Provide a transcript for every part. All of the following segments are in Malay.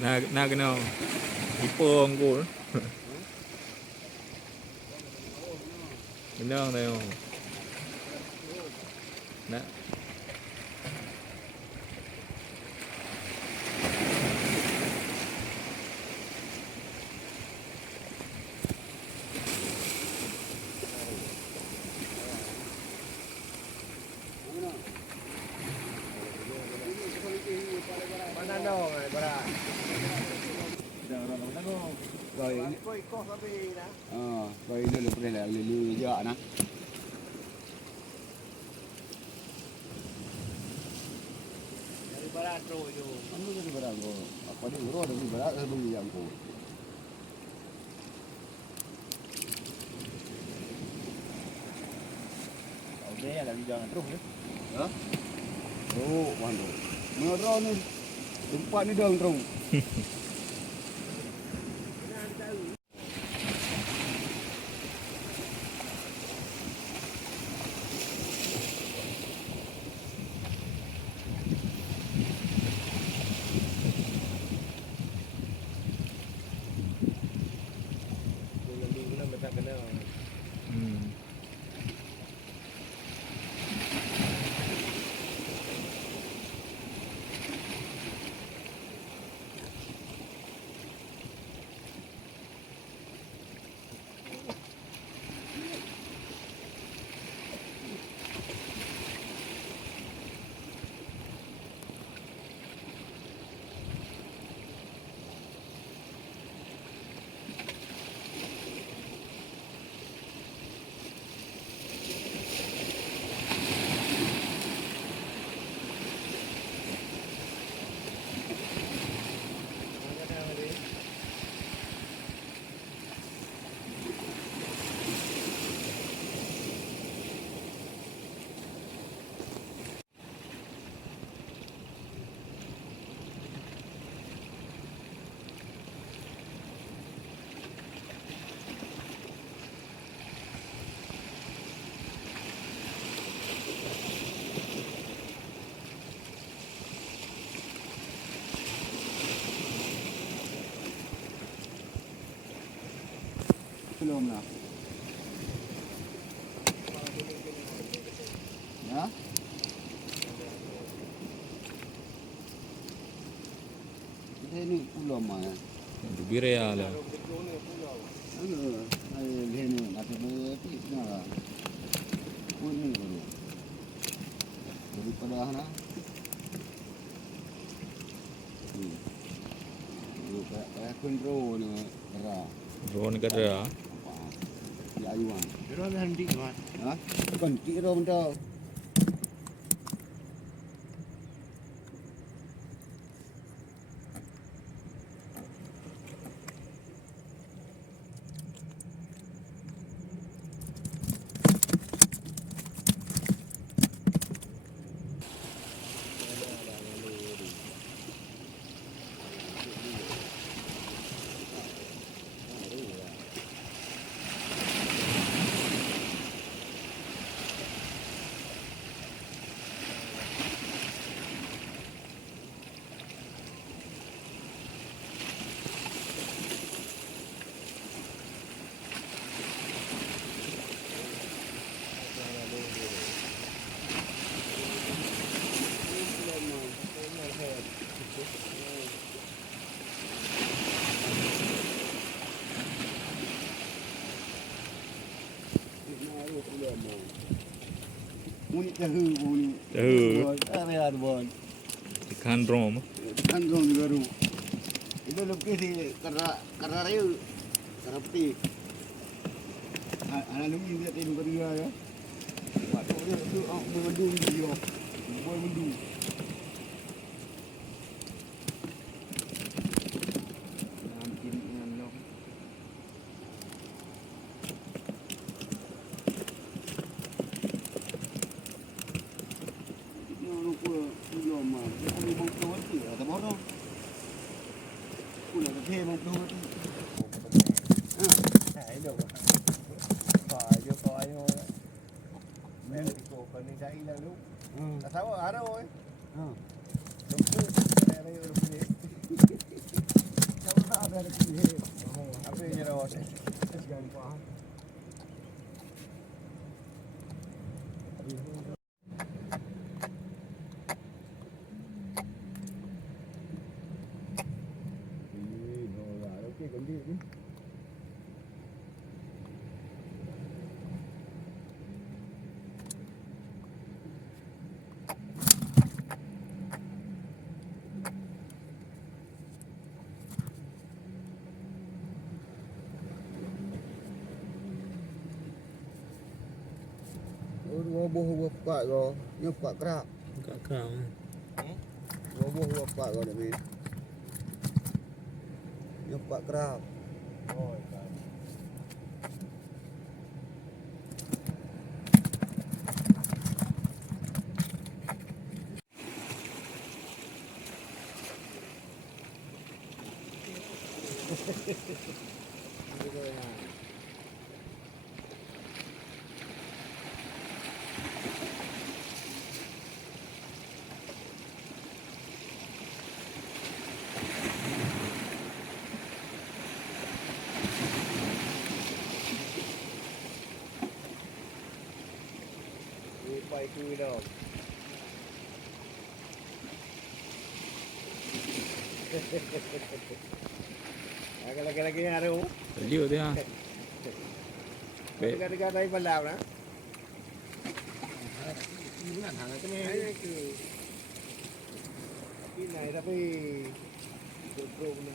Na kena ipong ko. Kena tayo. Na. Rồi nó được đây là lì dọa nè. Barat rồi yo. Ano ni barat ko? Apa ni ro ni barat ada beli yang ko. Oke, ada di jalan terus ya. Ha? Oh, wando. Mero ni tempat ni dah terus. Belum lah. Ya? Ini belum mana? Itu birea lah. Ini nanti berarti nah. Ini baru. Daripada mana? Kayak kontrol ni berah. Drone kada. Ya ayuan. Drone handi mas. Ha? Bukan kira benda. Muni tahu muni. Tahu. Ada bon. Ikan drum. Kan dong baru. Itu lebih sih karena rayu. Karena peti. Anak lu ini dia beria ya. Waktu dia tu mendung dia. Boy mendung. Thêm một đôi. Thấy được khỏi vô coi thôi. Mẹ thì cổ phần đi dạy là lúc. Là sao ở đó thôi. Đúng chứ. Mẹ đây là lúc gì? ada pilih. Oh, apa yang rawat? Sekian paham. Okey, ganti ni. Roboh buat kau, nyepak kerak. Kat kerang. Roboh buat kau dah ni. Nyepak kerak. Oh, kan. Lupa itu dah. Lagi-lagi yang ada. Liu dia. Baik. Dekat-dekat dari Palau lah. Ini kan hangat ni. Ini tapi cukup ni.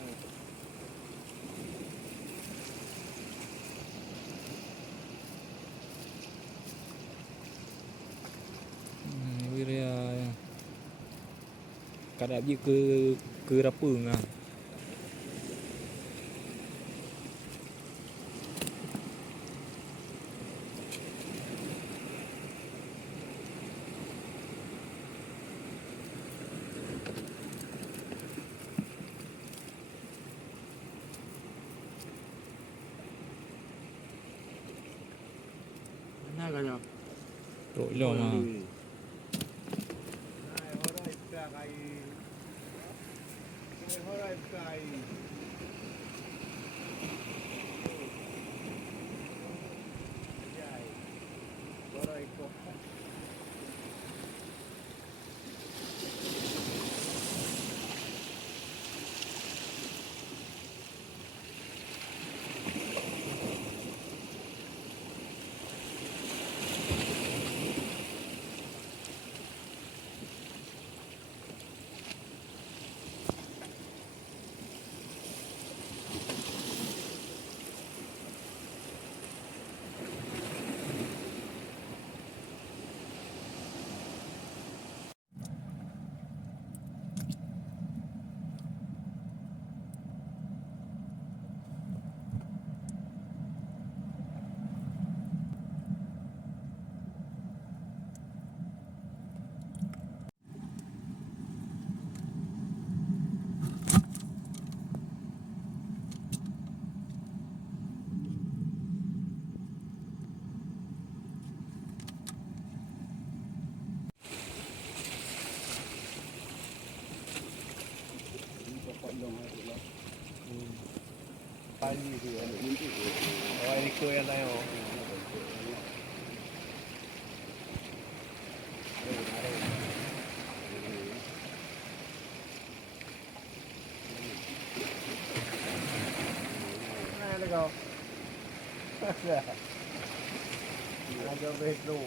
Wiria. Kadang dia ke apa ngah. Mana kau? Tok lo mah. Pagi tu ada mimpi. Oh, ikut yang lain. Mana kau? Ada best tu.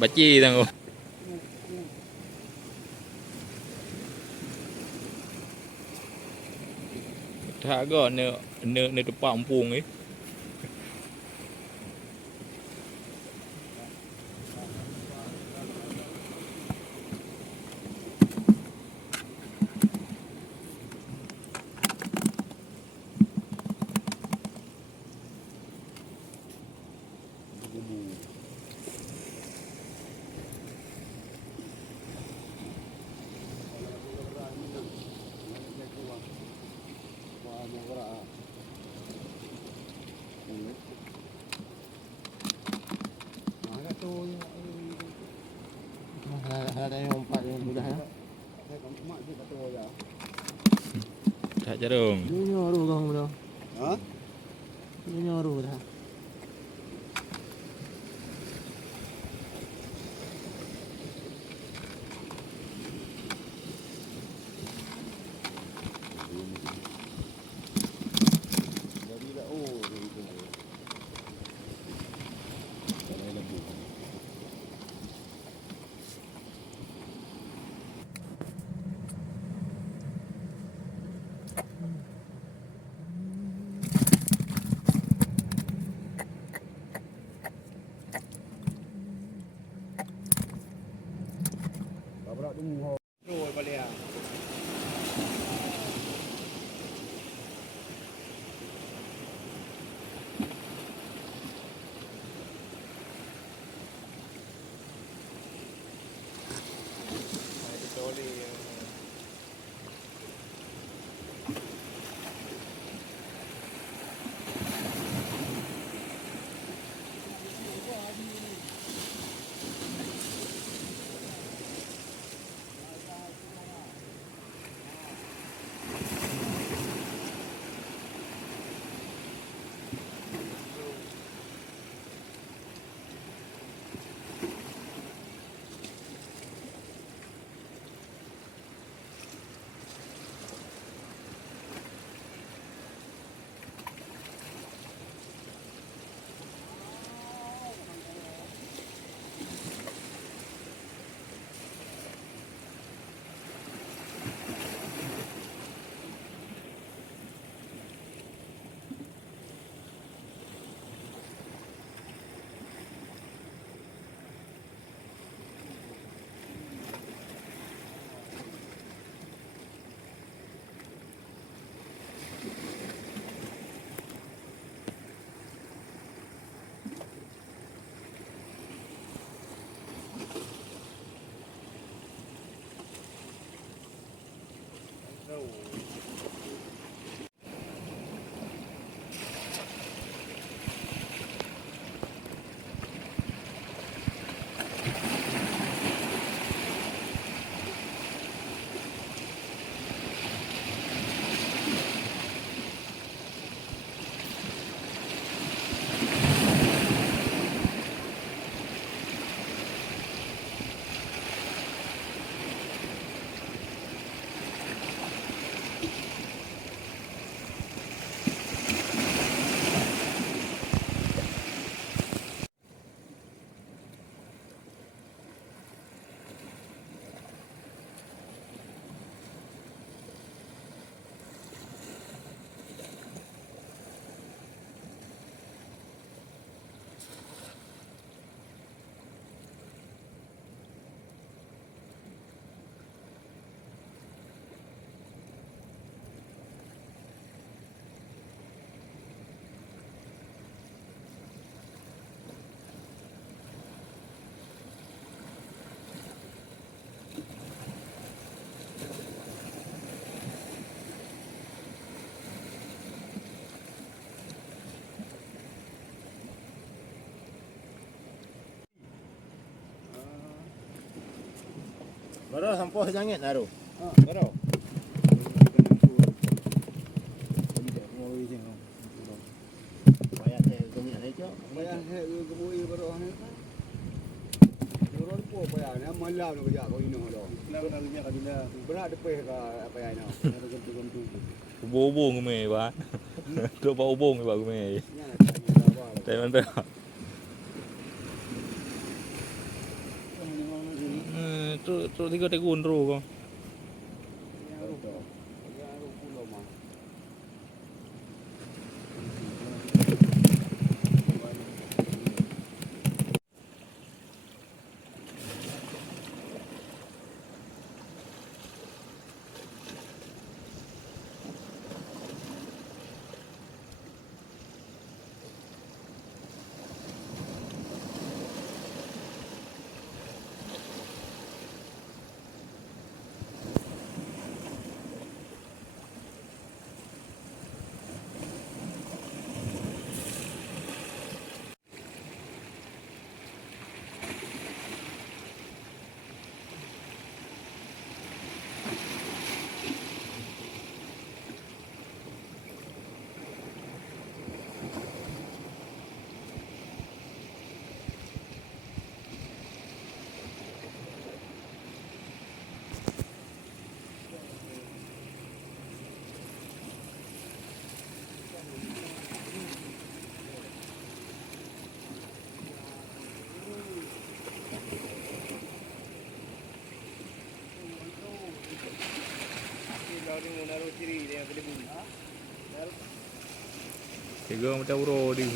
Baci tangguh. Tak agak ni tempat kampung ni. Ada yang empat yang mudah ya. Tak jarung. Ini nyoru kau mudah. Ha? Ini nyoru dah. Jadi dah begitu. Kalau lembu. Rồi bà lè. Baru sampah sejangit taruh. Ha, baru. Bayar saya keminyak saja. Bayar saya kebui baru ni. Turun po bayar ni malam nak kerja kau ini dah. Malam nak kerja kabila. Berat depan ke apa yang nak. Ada gantu-gantu. Ubung-ubung ke meh, Pak. Tu pak ubung ke Pak ke meh. Nya Tak mantap. Truk 3 tahun ru kau. Tiga macam uro dia.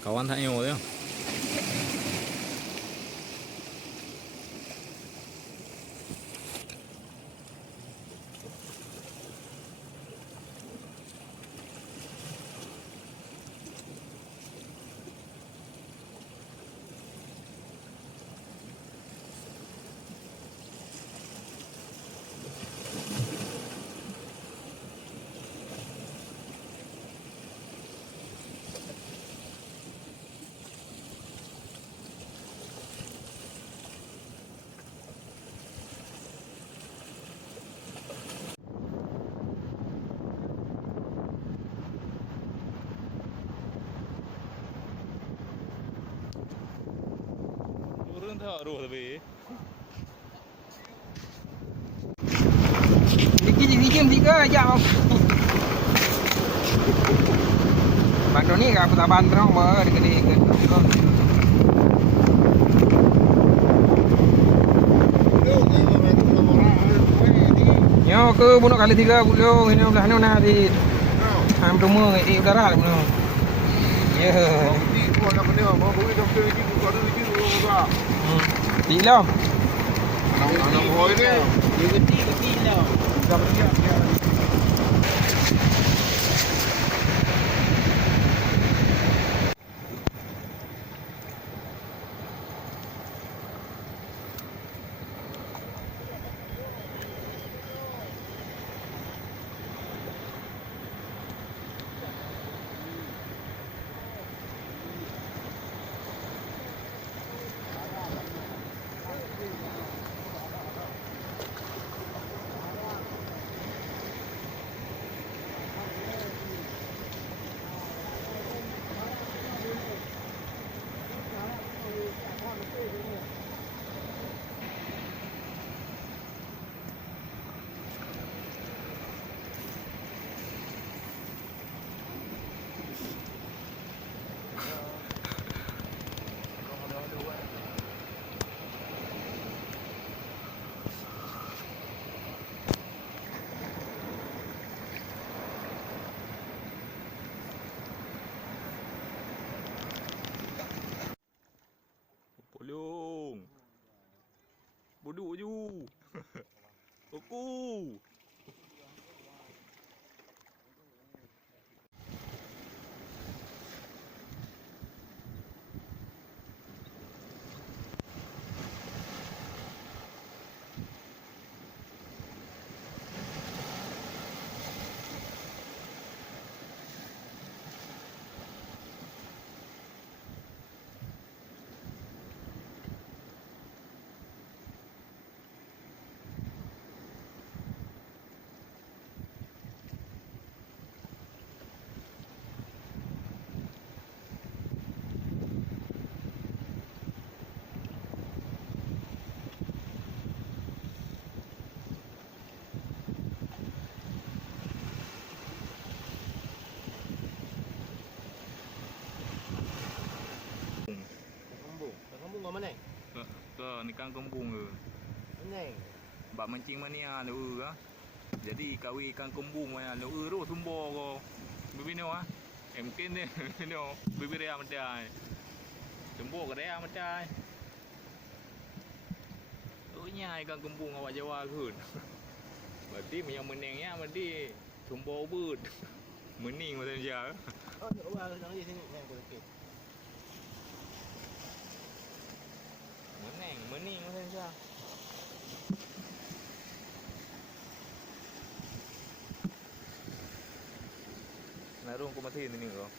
Kawan tak nyawa dia. Turun tak roh tapi. Dikit-dikit 3 jam. Bang ni aku tak bantu ber dekat Yo ke bunuh kali 3 bunuh ini belah mana di ham rumah di udara ni. Ya. Đi đâu? Nông hôi đấy. Đi đâu? ikan kembung ke. Neng. Bak mancing mania lu ke. Jadi kawi ikan kembung mana lu tu sumber ko. Bibino ah. Mungkin ni no bibir ya macam. Sumber ke dia macam. Nya ikan kembung awak Jawa kun. Berarti yang menengnya berarti sumber ubud. Mening macam dia. Oh, orang nang di sini neng boleh. Mening macam dia. Narung ko mati ni ko.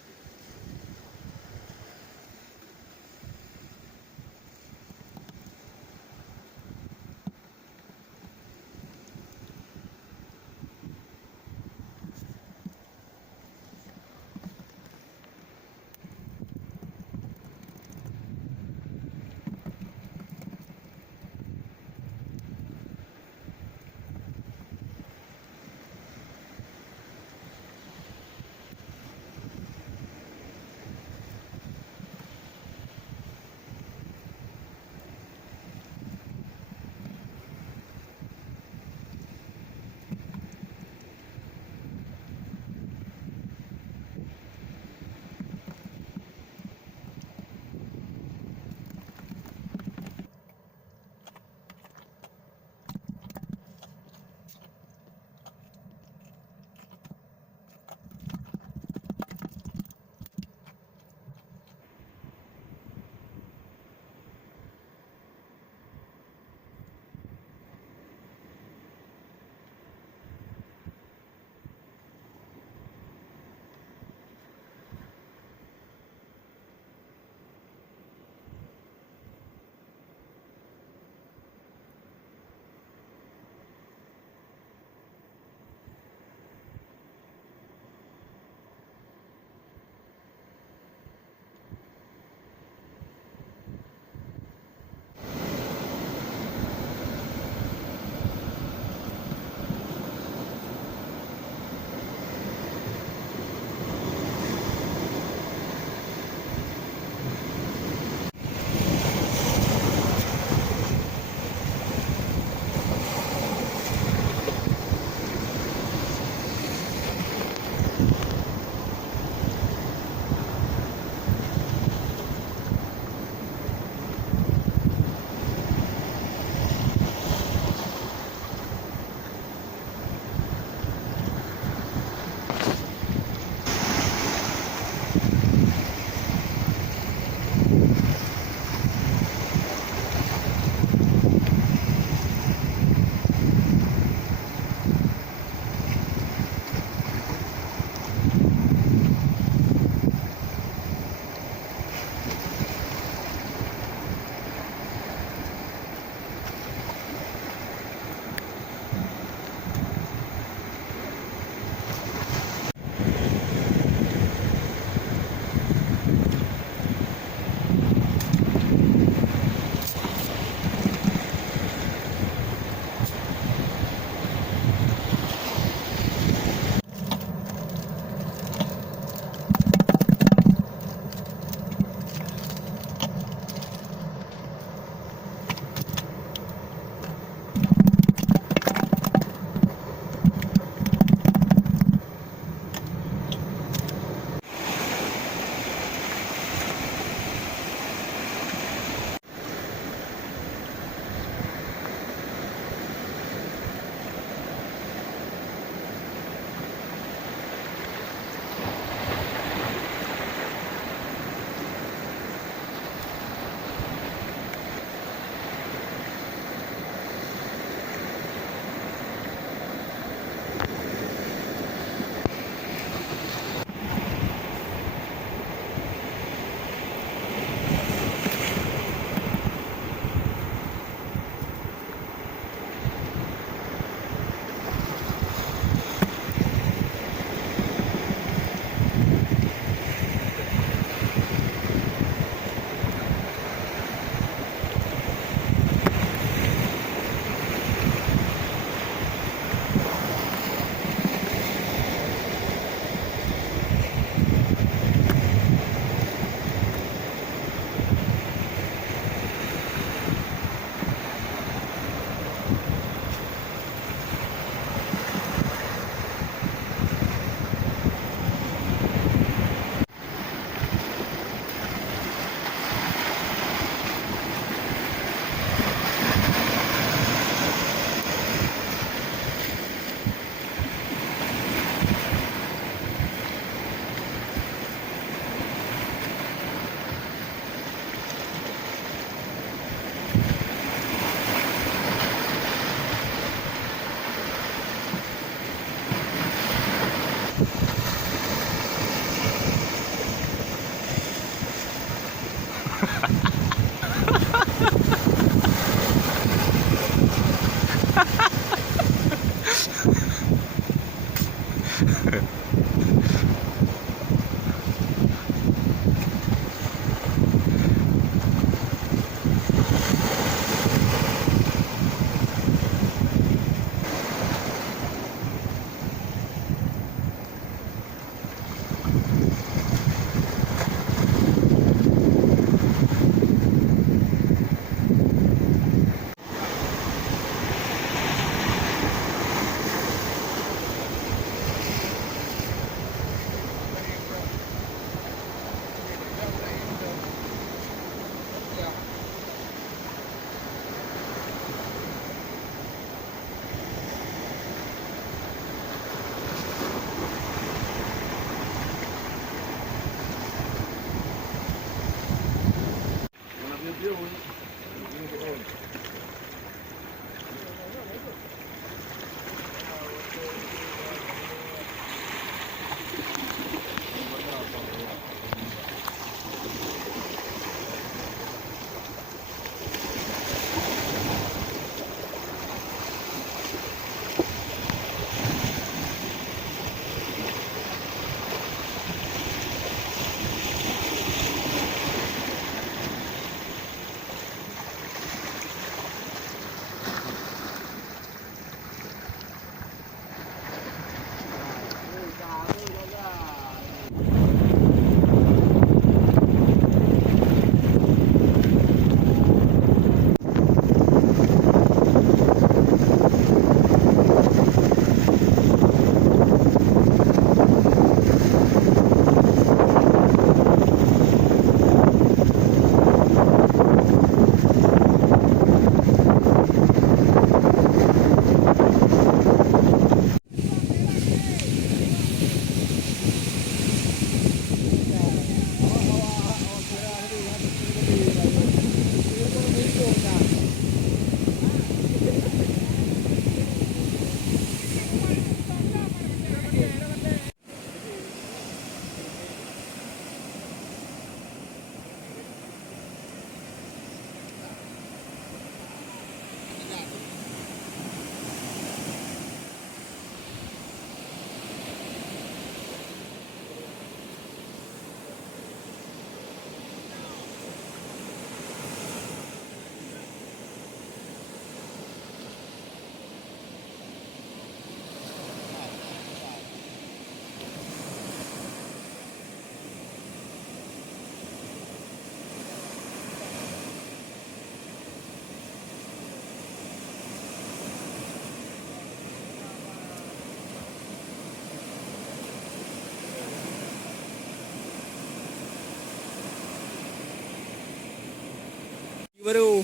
Baru.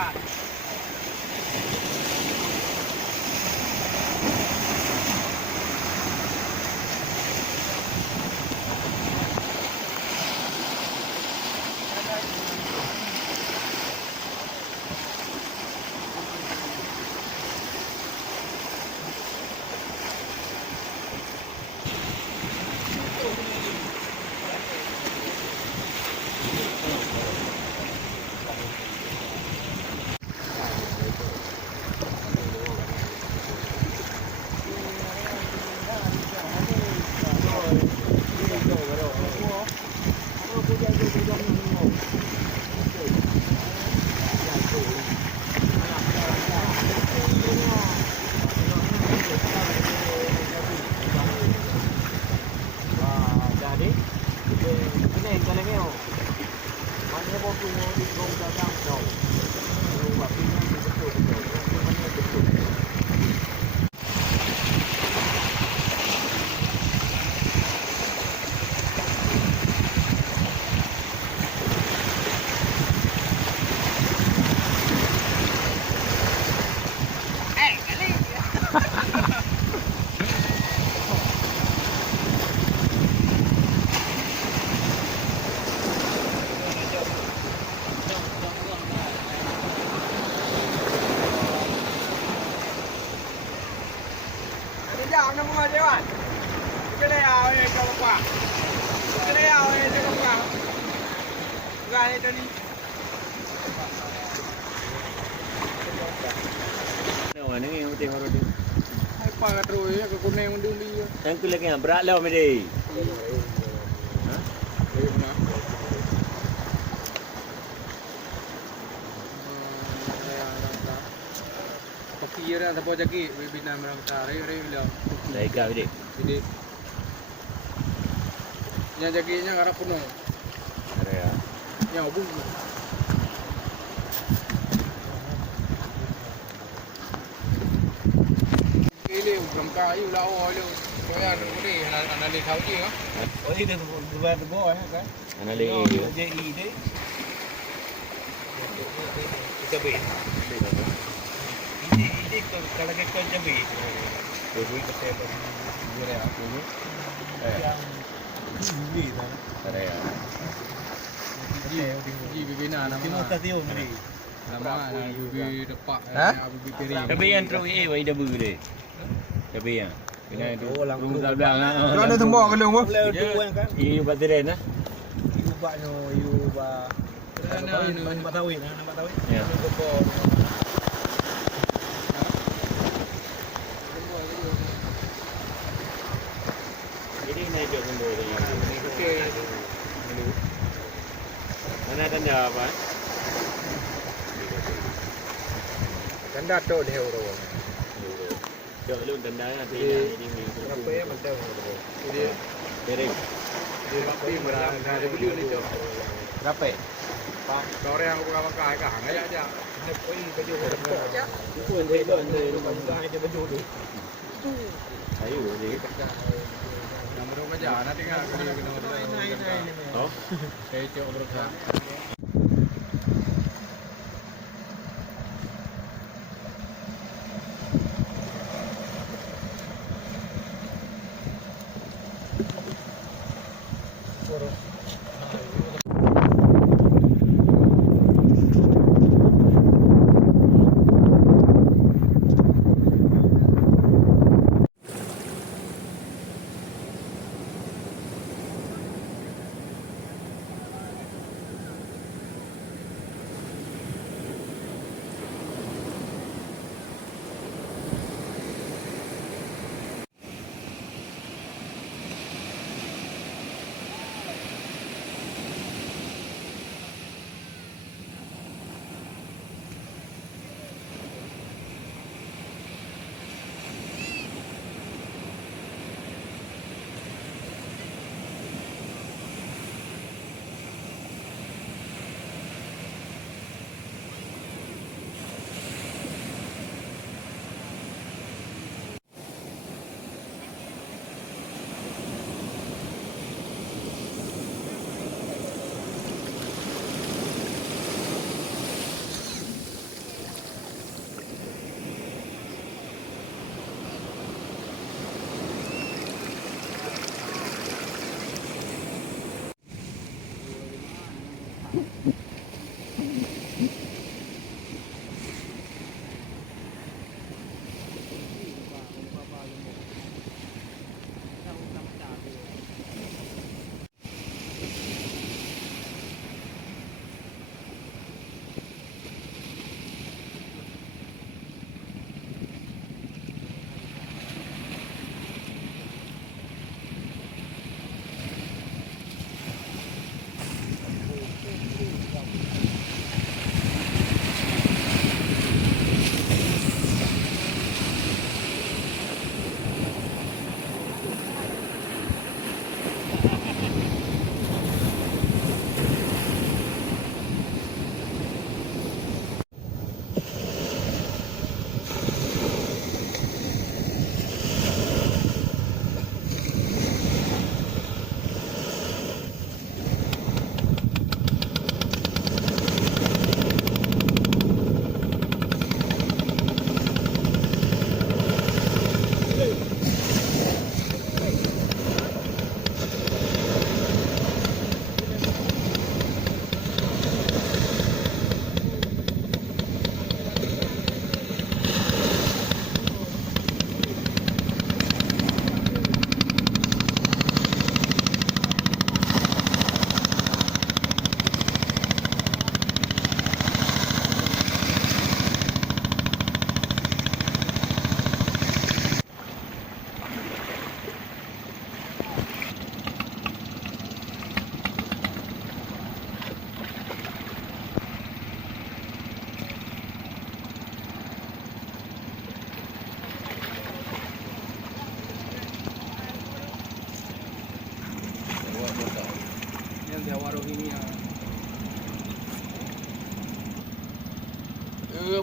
dah. Jam na mga dewan. Kinayaw ya ikaw pa. Kinayaw ya ikaw pa. Gani to ni. Nào nó nghe không tiền vào đi. Ay pa ka tro ya ka kunay mo dun liyo. Đang cứ lấy cái bra leo mày đi. Hả? Ayun na. Pakira sa pojaki bibina merang tare re bilang. Đấy cả đi. Jadi yang jaginya karena penuh. Đây à. Yang obung. Ini belum kayu lah oleh. Soalnya ni analis tahu dia. Oh ini dua boy kan? Anh đi. Dia ide. Cabai. Ini kalau kita cabai. Rồi cái xe Dia dah aku ni. Ini dah. đây à. Ji bibina nama. Cuma tadi ni. Nama bibi depak. Bibi piring. Cabai yang terus vậy dah bự đi. Cabai à. Cái này đúng ra đàng á. Cho nó thằng bò cái lồng không? Leo tu kan? Iu kat dia na. Iu baknya, iu ba. Nampak tahu ni, nampak tahu. Ya. Jadi ini dia kembali dengan. Okey. Mana tanda apa? Ganda tu dia orang. Jauh lu tanda nanti ini. Berapa ya macam tu? Jadi Beres. dia bakti merang ada video ni tu. Berapa? Pak, sore yang aku kawan kai kah ngaya aja. Oi, baju berapa? Itu ande Bukan ada baju tu. Ayo ni. Nomor aja nanti kan kena. Oh. Saya cok berusaha.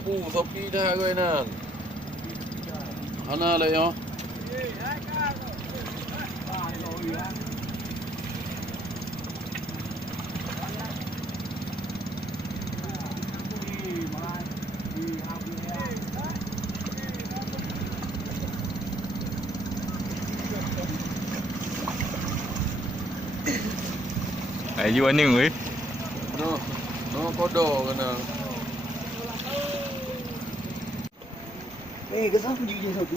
bu topi dah gue nan. Ana le yo. Ayo ni weh. No kodo kana. cái sao đi đi sao đi.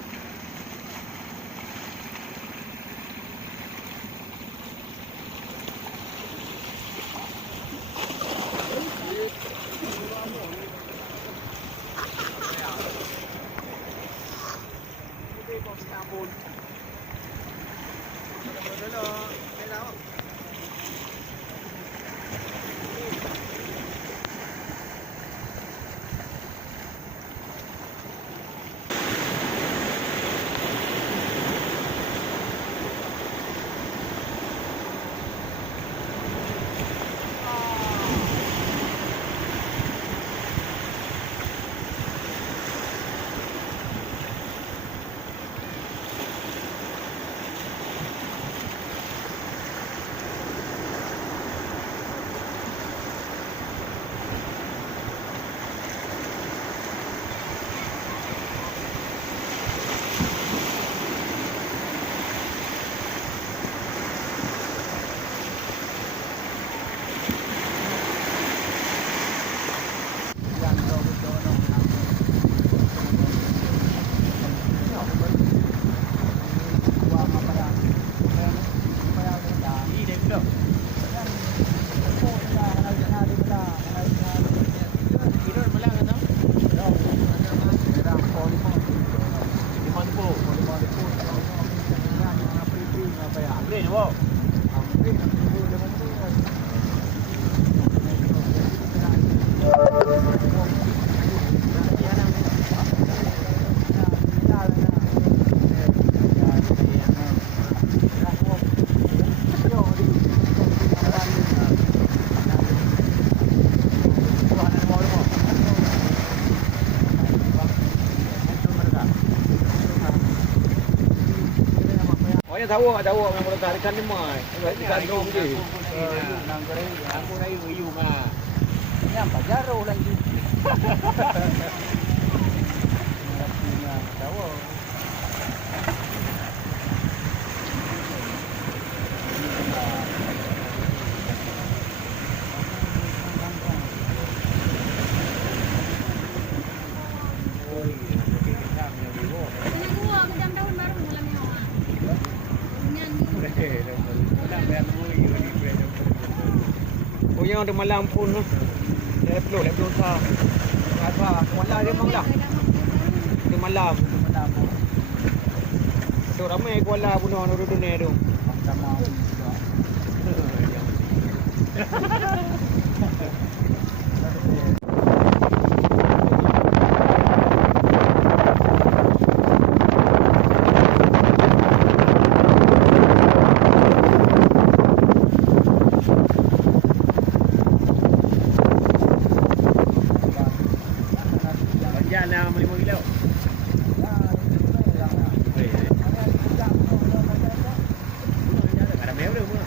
Tahu yang boleh tarikan ni mai. Gantung je. Nang kau đây uyu mà. Yang pajaro lagi. Tahu. Oh yang ada malam pun lah. Laptop sah. Apa? Malam dia memang lah. Dia malam. Tu ramai kuala bunuh orang dunia tu. Sama. Jalan 5 kilo. Ada mèo đâu mưa.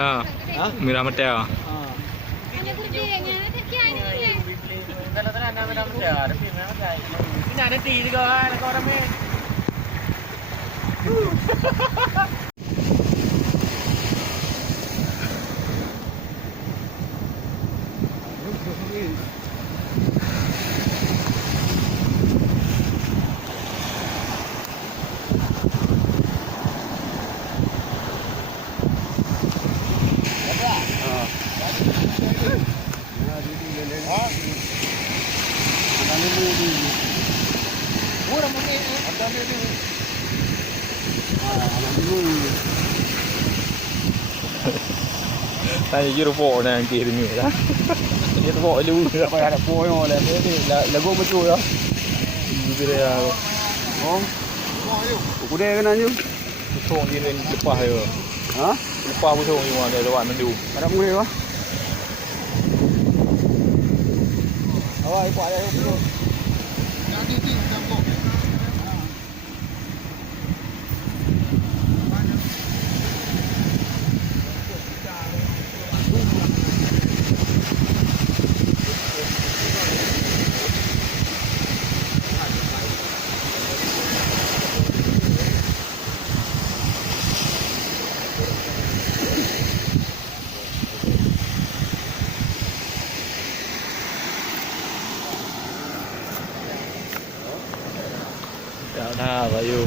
Ya. Merah mata. Hanya kucing yang nanti kia ini. Kalau tak ada nama dia, tapi memang saya. Ini ada nanti juga, nak orang main. Tanya je rupok nak angkir ni lah. Dia rupok dulu. Apa ada poyo lah, lagu betul ya. Bibir dia. Oh, aku dah kena je. Pusong dia ni lepas dia. Ha? Lepas pusong ni ada lewat mendu. Ada mulai wah. Awak ikut ada betul. Chào tha và yêu.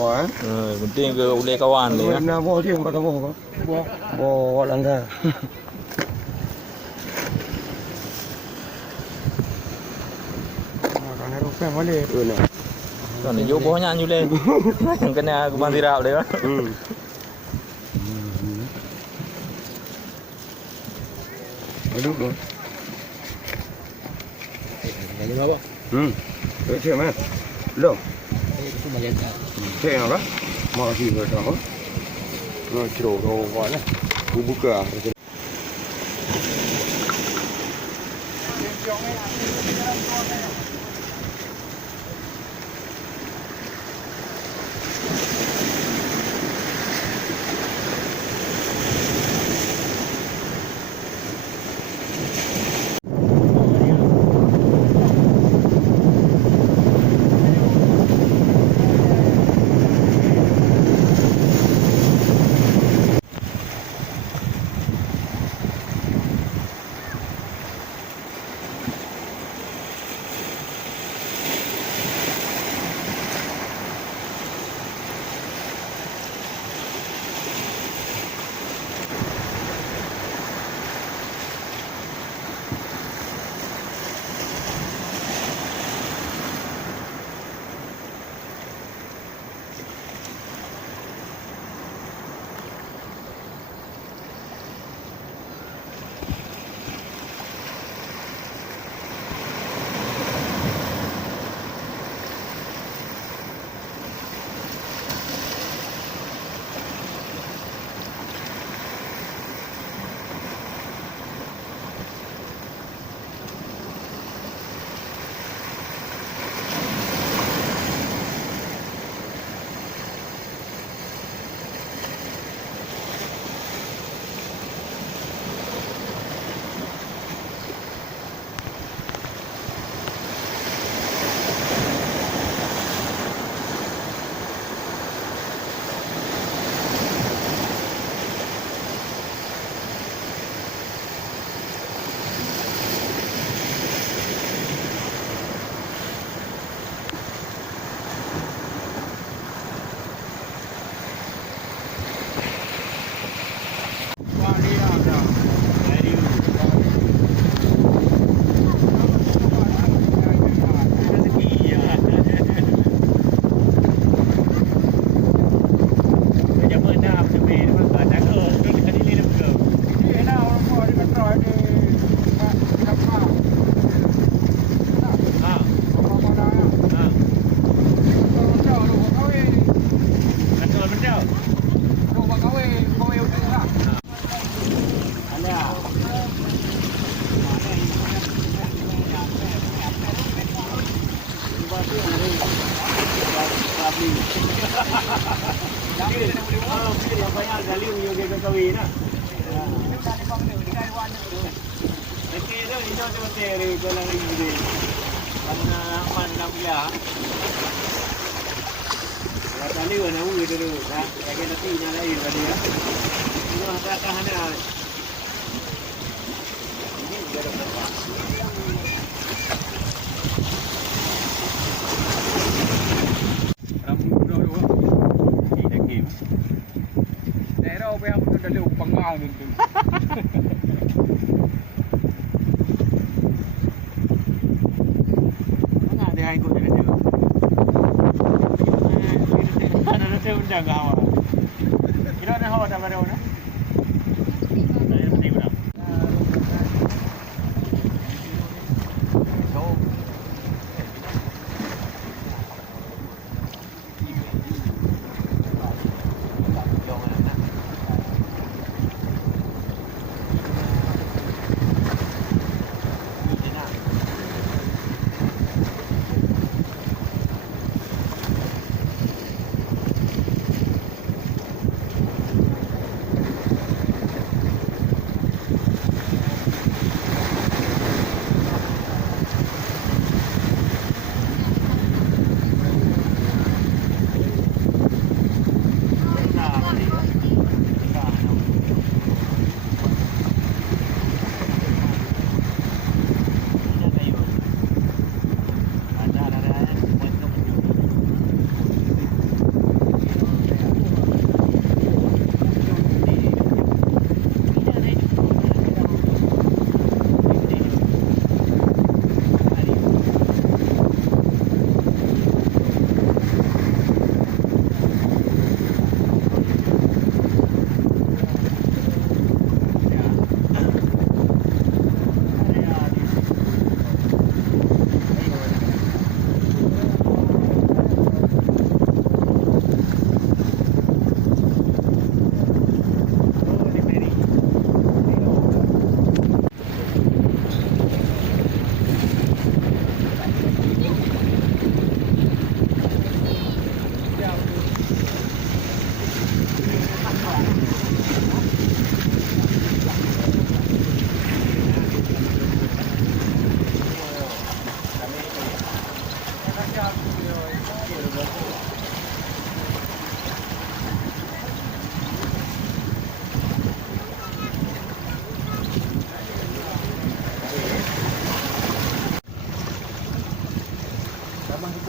Wah. Penting ke boleh kawan dia. Nak bawa dia kata bawa kau. Bawa langgar. Kan rupiah balik. Còn này vô bó nhanh như lên. Cái này cũng mang đi rạo đấy á. Duduk dulu. Lagi apa? Cek mana? Belum. Cek apa? Mau sih berapa? Nó chiều đồ gọi này. Cú buka. Mungkin yang banyak kali yang kita kahwin lah. Okey tu, ini tu betul ni kalau ini. Mana pula? Tali warna ungu dulu, dah. Yang nanti nyala ini tadi ya. Ini ada kahana. Ini dia dah berapa? Rambut dah dua. Ini game. Daerah apa yang betul dah lu pengang tu. Mana ada yang ikut dia tu? Saya undang ke awak. Kira nak awak dah pada mana? Saya penting berapa?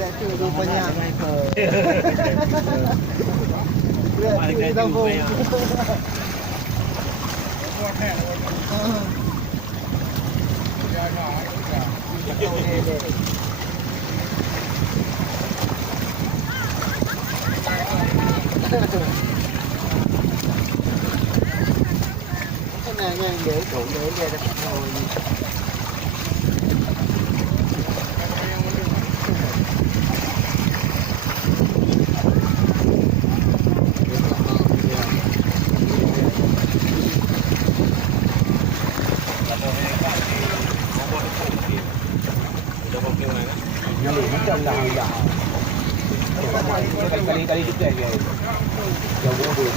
Itu rupanya. Kita tahu. Cái này nha, để trụ để ra được rồi. Nyali macam dah. Kali-kali kita je. Jauh bodoh.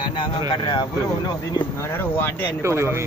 anak hang kara. Bro noh sini. Ada waden ni Tu pada yang kami.